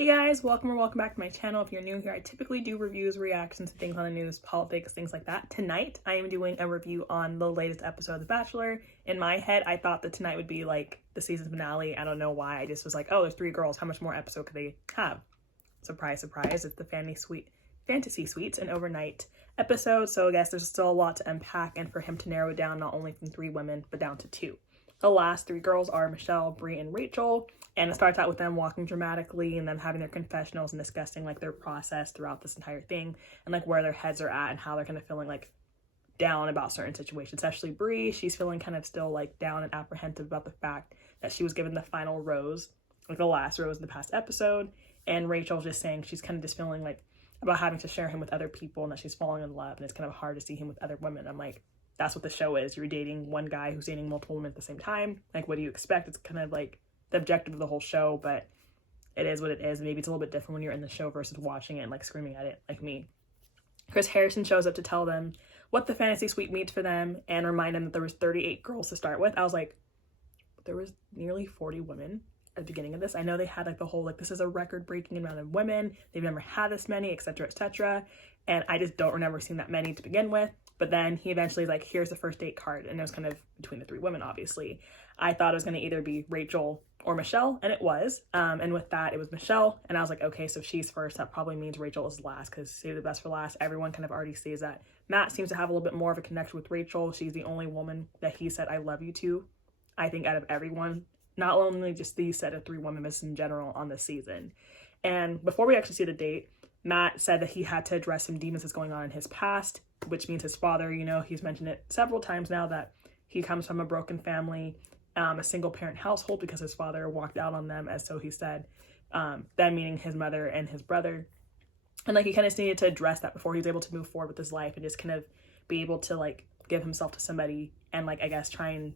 Hey guys, welcome back to my channel. If you're new here, I typically do reviews, reactions to things on the news, politics, things like that. Tonight, I am doing a review on the latest episode of The Bachelor. In my head, I thought that tonight would be like the season finale. I don't know why. I just was like, oh, there's 3 girls. How much more episode could they have? Surprise, surprise. It's the Fantasy Suites, an overnight episode. So I guess there's still a lot to unpack and for him to narrow it down not only from 3 women, but down to 2. The last 3 girls are Michelle, Bree, and Rachel. And it starts out with them walking dramatically and them having their confessionals and discussing like their process throughout this entire thing and like where their heads are at and how they're kind of feeling like down about certain situations. Especially Bree, she's feeling kind of still like down and apprehensive about the fact that she was given the final rose, like the last rose in the past episode. And Rachel's just saying she's kind of just feeling like about having to share him with other people and that she's falling in love and it's kind of hard to see him with other women. I'm like, that's what the show is. You're dating one guy who's dating multiple women at the same time. Like, what do you expect? It's kind of like the objective of the whole show, but it is what it is. Maybe it's a little bit different when you're in the show versus watching it and like screaming at it like me. Chris Harrison shows up to tell them what the fantasy suite means for them and remind them that there was 38 girls to start with. I was like, there was nearly 40 women at the beginning of this. I know they had like the whole like this is a record-breaking amount of women. They've never had this many, etc., etc. And I just don't remember seeing that many to begin with. But then he eventually is like, here's the first date card. And it was kind of between the 3 women, obviously. I thought it was going to either be Rachel or Michelle, and it was. And with that, it was Michelle. And I was like, okay, so she's first. That probably means Rachel is last because save the best for last. Everyone kind of already sees that. Matt seems to have a little bit more of a connection with Rachel. She's the only woman that he said, I love you to, I think, out of everyone. Not only just these set of 3 women, but in general on this season. And before we actually see the date, Matt said that he had to address some demons that's going on in his past, which means his father, you know, he's mentioned it several times now that he comes from a broken family, a single parent household because his father walked out on them, as so he said, them meaning his mother and his brother. And like he kind of needed to address that before he was able to move forward with his life and just kind of be able to like give himself to somebody and like, I guess, try and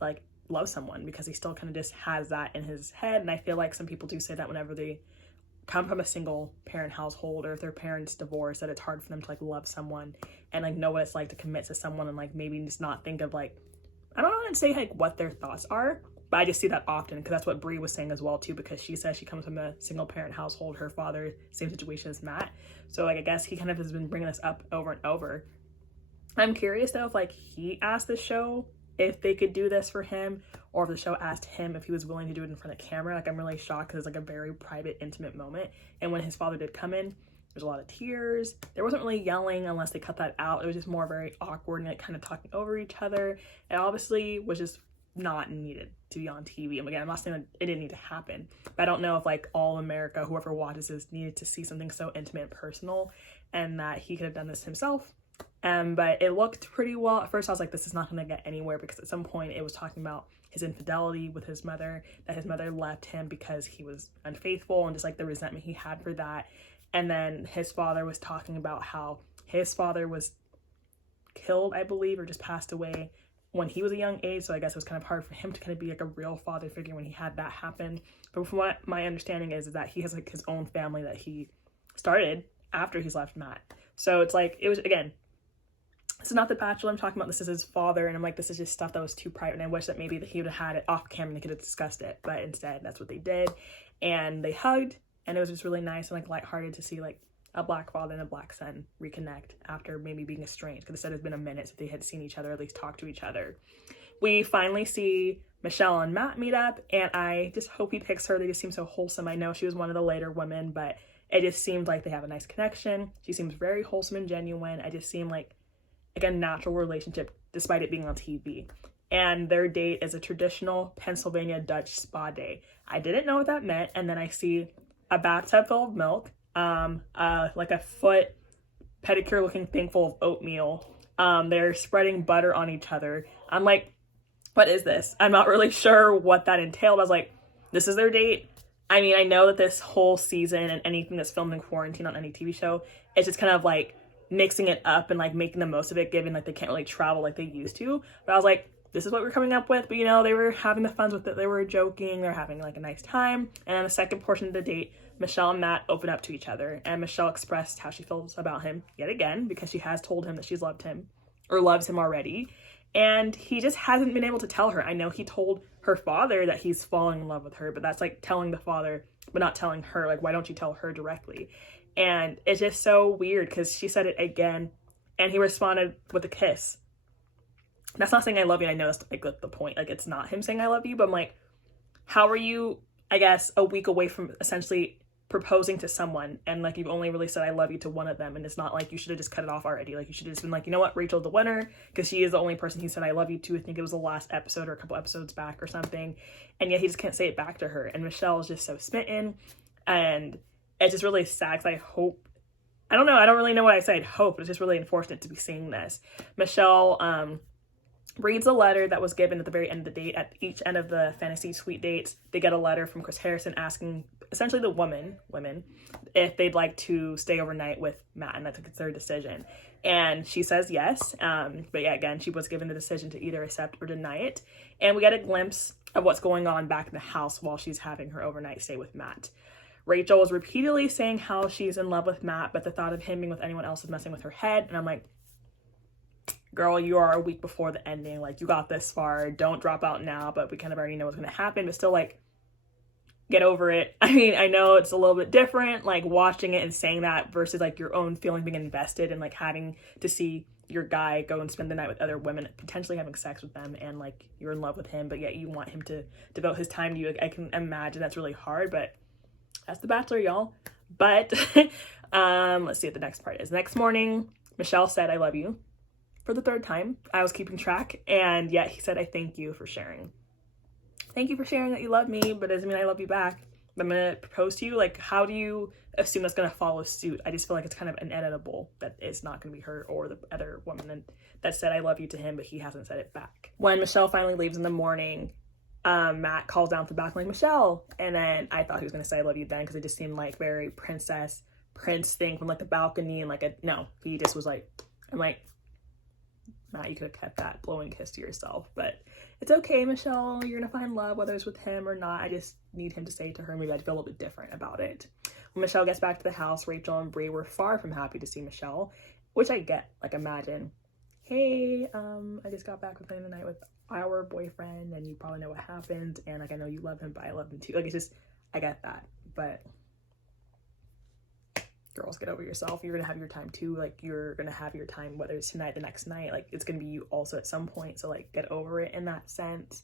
like love someone because he still kind of just has that in his head. And I feel like some people do say that whenever they come from a single parent household or if their parents divorce, that it's hard for them to like love someone and like know what it's like to commit to someone and like maybe just not think of like, I don't want to say like what their thoughts are, but I just see that often because that's what Bree was saying as well too, because she says she comes from a single parent household, her father, same situation as Matt. So like I guess he kind of has been bringing this up over and over. I'm curious though if like he asked the show if they could do this for him or if the show asked him if he was willing to do it in front of camera. Like I'm really shocked because it's like a very private, intimate moment. And when his father did come in, there's a lot of tears. There wasn't really yelling unless they cut that out. It was just more very awkward and like kind of talking over each other. It obviously was just not needed to be on TV. And again, I'm not saying that it didn't need to happen, but I don't know if like all America, whoever watches this, needed to see something so intimate and personal and that he could have done this himself. But it looked pretty well. At first I was like, this is not going to get anywhere because at some point it was talking about his infidelity with his mother, that his mother left him because he was unfaithful and just like the resentment he had for that. And then his father was talking about how his father was killed, I believe, or just passed away when he was a young age. So I guess it was kind of hard for him to kind of be like a real father figure when he had that happen. But from what my understanding is that he has like his own family that he started after he's left Matt. So it's like, it was, again, this is not The Bachelor I'm talking about, this is his father, and I'm like, this is just stuff that was too private, and I wish that maybe that he would have had it off camera and they could have discussed it, but instead, that's what they did, and they hugged, and it was just really nice and like lighthearted to see like a black father and a black son reconnect after maybe being estranged, because it said it's been a minute since they had seen each other, at least talked to each other. We finally see Michelle and Matt meet up, and I just hope he picks her. They just seem so wholesome. I know she was one of the later women, but it just seemed like they have a nice connection. She seems very wholesome and genuine. I just seem like a natural relationship despite it being on TV. And their date is a traditional Pennsylvania Dutch spa day. I didn't know what that meant, and then I see a bathtub full of milk, like a foot pedicure looking thing full of oatmeal. They're spreading butter on each other. I'm like, what is this? I'm not really sure what that entailed. I was like, this is their date? I mean, I know that this whole season and anything that's filmed in quarantine on any TV show is just kind of like mixing it up and like making the most of it, given like they can't really travel like they used to. But I was like, this is what we're coming up with. But you know, they were having the fun with it. They were joking. They're having like a nice time. And on the second portion of the date, Michelle and Matt open up to each other. And Michelle expressed how she feels about him yet again, because she has told him that she's loved him or loves him already. And he just hasn't been able to tell her. I know he told her father that he's falling in love with her, but that's like telling the father but not telling her. Like, why don't you tell her directly? And it's just so weird because she said it again and he responded with a kiss. That's not saying I love you. I know that's like the point. Like, it's not him saying I love you, but I'm like, how are you, I guess, a week away from essentially proposing to someone, and like you've only really said I love you to one of them, and it's not like you should have just cut it off already. Like, you should have just been like, you know what, Rachel the winner, because she is the only person he said I love you to. I think it was the last episode or a couple episodes back or something, and yet he just can't say it back to her. And Michelle is just so smitten, and it's just really sad because I hope, I don't know, I don't really know what I said hope, but it's just really unfortunate to be seeing this. Michelle reads a letter that was given at the very end of the date. At each end of the fantasy suite dates, they get a letter from Chris Harrison asking essentially the women if they'd like to stay overnight with Matt, and that's their decision. And she says yes. But yeah, again, she was given the decision to either accept or deny it. And we get a glimpse of what's going on back in the house while she's having her overnight stay with Matt. Rachel is repeatedly saying how she's in love with Matt, but the thought of him being with anyone else is messing with her head. And I'm like, girl, you are a week before the ending. Like, you got this far. Don't drop out now, but we kind of already know what's going to happen. But still, like, get over it. I mean, I know it's a little bit different, like, watching it and saying that versus, like, your own feeling being invested and, like, having to see your guy go and spend the night with other women, potentially having sex with them, and, like, you're in love with him, but yet you want him to devote his time to you. Like, I can imagine that's really hard, but that's The Bachelor, y'all. But let's see what the next part is. Next morning, Michelle said, I love you. For the third time. I was keeping track, and yet he said, I thank you for sharing. Thank you for sharing that you love me, but doesn't mean I love you back. I'm gonna propose to you. Like, how do you assume that's gonna follow suit? I just feel like it's kind of inevitable that it's not gonna be her or the other woman that said I love you to him, but he hasn't said it back. When Michelle finally leaves in the morning, Matt calls down to the back like, Michelle, and then I thought he was gonna say I love you then, because it just seemed like very prince thing from like the balcony, and like no, he just was like, I'm like, Matt, you could have kept that blowing kiss to yourself, but it's okay, Michelle. You're gonna find love whether it's with him or not. I just need him to say it to her. Maybe I'd feel a little bit different about it. When Michelle gets back to the house, Rachel and Bree were far from happy to see Michelle, which I get. Like, imagine, hey, I just got back with him tonight with our boyfriend, and you probably know what happened, and like I know you love him, but I love him too. Like, it's just, I get that, but girls, get over yourself. You're gonna have your time too. Like, you're gonna have your time, whether it's tonight, the next night, like it's gonna be you also at some point, so like get over it in that sense.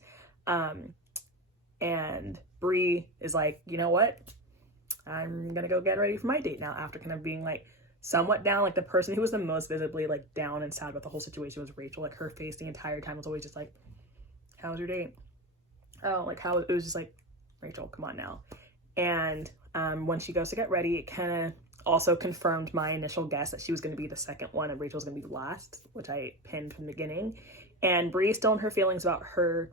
And Bree is like, you know what, I'm gonna go get ready for my date now, after kind of being like somewhat down. Like, the person who was the most visibly like down and sad about the whole situation was Rachel. Like, her face the entire time was always just like, how was your date? Oh, like, how? It was just like, Rachel, come on now. And when she goes to get ready, it kind of also confirmed my initial guess that she was going to be the second one and Rachel's going to be last, which I pinned from the beginning. And Bree is still in her feelings about her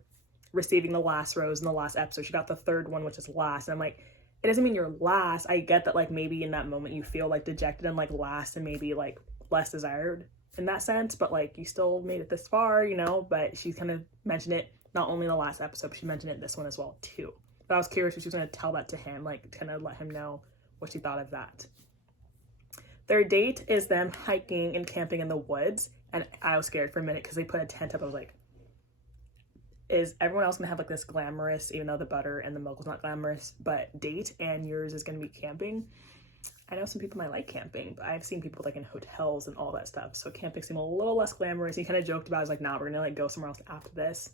receiving the last rose in the last episode. She got the third one, which is last. And I'm like, it doesn't mean you're last. I get that, like, maybe in that moment you feel like dejected and like last and maybe like less desired in that sense, but like you still made it this far, you know. But she kind of mentioned it not only in the last episode, but she mentioned it in this one as well too. But I was curious if she was going to tell that to him, like kind of let him know what she thought of that. Their date is them hiking and camping in the woods, and I was scared for a minute because they put a tent up. I was like, is everyone else gonna have like this glamorous, even though the butter and the milk was not glamorous, but date, and yours is gonna be camping? I know some people might like camping, but I've seen people like in hotels and all that stuff, so camping seemed a little less glamorous. He kind of joked about it. I was like, nah, we're gonna like go somewhere else after this.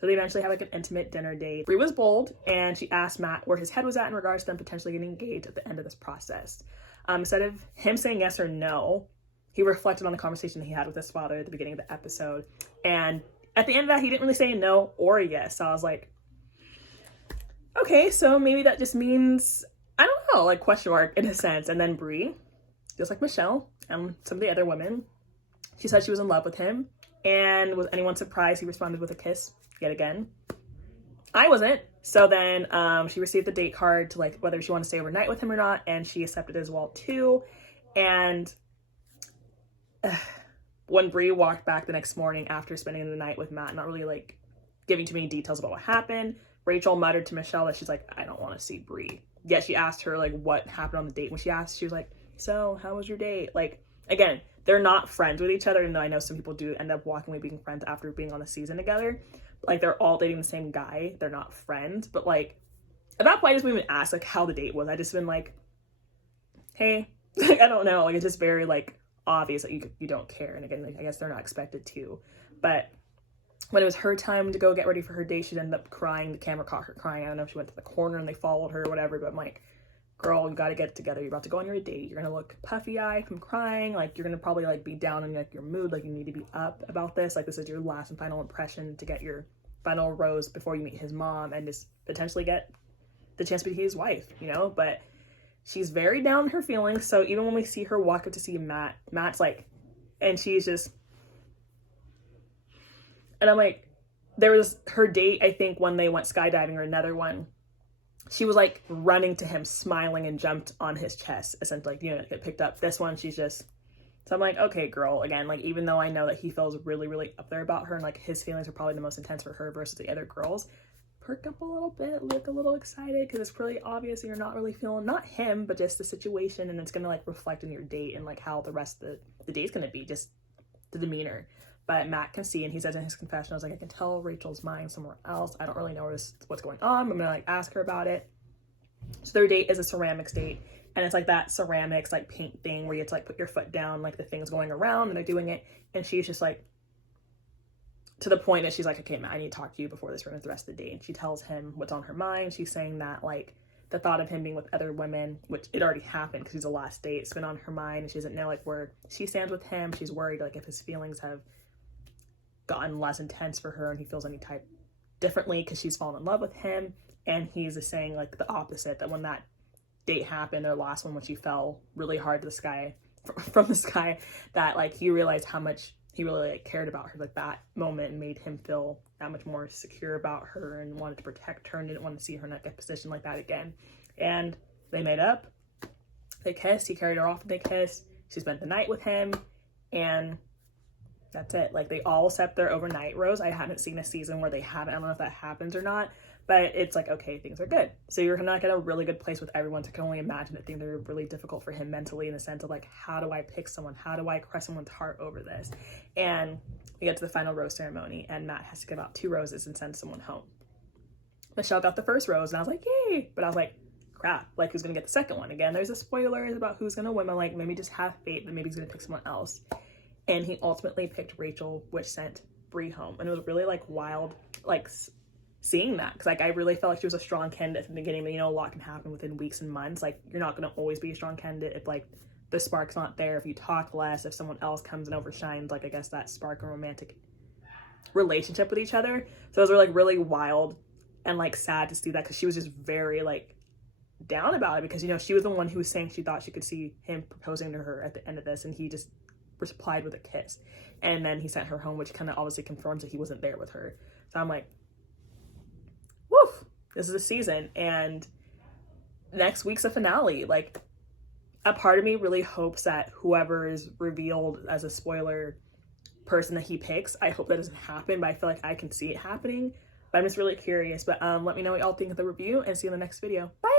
So they eventually have like an intimate dinner date. Bree was bold, and she asked Matt where his head was at in regards to them potentially getting engaged at the end of this process. Instead of him saying yes or no, he reflected on the conversation he had with his father at the beginning of the episode. And at the end of that, he didn't really say no or a yes. So I was like, okay, so maybe that just means, I don't know, like question mark in a sense. And then Bree, just like Michelle and some of the other women, she said she was in love with him. And was anyone surprised he responded with a kiss yet again? I wasn't. So then she received the date card to like whether she wanted to stay overnight with him or not, and she accepted as well too. And when Bree walked back the next morning after spending the night with Matt, not really like giving too many details about what happened, Rachel muttered to Michelle that she's like, I don't want to see Bree. Yet she asked her like what happened on the date. When she asked, she was like, so how was your date? Like, again, they're not friends with each other, even though I know some people do end up walking away being friends after being on the season together. Like, they're all dating the same guy. They're not friends, but like, at that point I just wouldn't even ask like how the date was. I just been like, hey, like, I don't know, like it's just very like obvious that you don't care. And again, like I guess they're not expected to. But when it was her time to go get ready for her date, she ended up crying. The camera caught her crying. I don't know if she went to the corner and they followed her or whatever, but I'm like, girl, you got to get it together. You're about to go on your date. You're gonna look puffy-eyed from crying. Like you're gonna probably like be down in like your mood. Like you need to be up about this. Like this is your last and final impression to get your final rose before you meet his mom and just potentially get the chance to be his wife, you know? But she's very down in her feelings. So even when we see her walk up to see Matt's like, and she's just, and I'm like, there was her date, I think, when they went skydiving or another one, she was like running to him, smiling, and jumped on his chest, essentially, like, you know, get picked up. This one, she's just, so I'm like, okay, girl, again, like, even though I know that he feels really, really up there about her and like his feelings are probably the most intense for her versus the other girls, perk up a little bit, look a little excited, because it's really obvious you're not really feeling, not him, but just the situation, and it's gonna like reflect in your date and like how the rest of the date's gonna be, just the demeanor. But Matt can see, and he says in his confession, I was like, I can tell Rachel's mind somewhere else. I don't really know what's going on. I'm gonna like ask her about it. So their date is a ceramics date, and it's like that ceramics like paint thing where you have to like put your foot down, like the thing's going around and they're doing it, and she's just like, to the point that she's like, okay, Matt, I need to talk to you before this ruins the rest of the day. And she tells him what's on her mind. She's saying that like the thought of him being with other women, which it already happened because he's the last date, it's been on her mind, and she doesn't know like where she stands with him. She's worried like if his feelings have gotten less intense for her and he feels any type differently because she's fallen in love with him. And he's just saying like the opposite, that when that date happened, their last one, when she fell really hard to the sky, from the sky, that like he realized how much he really like cared about her. Like that moment made him feel that much more secure about her and wanted to protect her and didn't want to see her in that position like that again. And they made up, they kissed, he carried her off and they kissed. She spent the night with him, and that's it. Like they all set their overnight rose. I haven't seen a season where they haven't. I don't know if that happens or not, but it's like, okay, things are good. So you're not in a really good place with everyone. So I can only imagine that things are really difficult for him mentally, in the sense of like, how do I pick someone? How do I crush someone's heart over this? And we get to the final rose ceremony, and Matt has to give out 2 roses and send someone home. Michelle got the first rose, and I was like, yay! But I was like, crap, like who's gonna get the second one? Again, there's a spoiler about who's gonna win. I'm like, maybe just have faith that maybe he's gonna pick someone else. And he ultimately picked Rachel, which sent Bree home. And it was really like wild, like seeing that, because like I really felt like she was a strong candidate from the beginning. But you know, a lot can happen within weeks and months. Like you're not going to always be a strong candidate if like the spark's not there, if you talk less, if someone else comes and overshines like I guess that spark and romantic relationship with each other. So those were like really wild and like sad to see that, because she was just very like down about it, because you know she was the one who was saying she thought she could see him proposing to her at the end of this, and he just replied with a kiss, and then he sent her home, which kind of obviously confirms that he wasn't there with her. So I'm like, woof, this is a season, and next week's a finale. Like a part of me really hopes that whoever is revealed as a spoiler person that he picks, I hope that doesn't happen, but I feel like I can see it happening. But I'm just really curious. But let me know what y'all think of the review, and see you in the next video. Bye.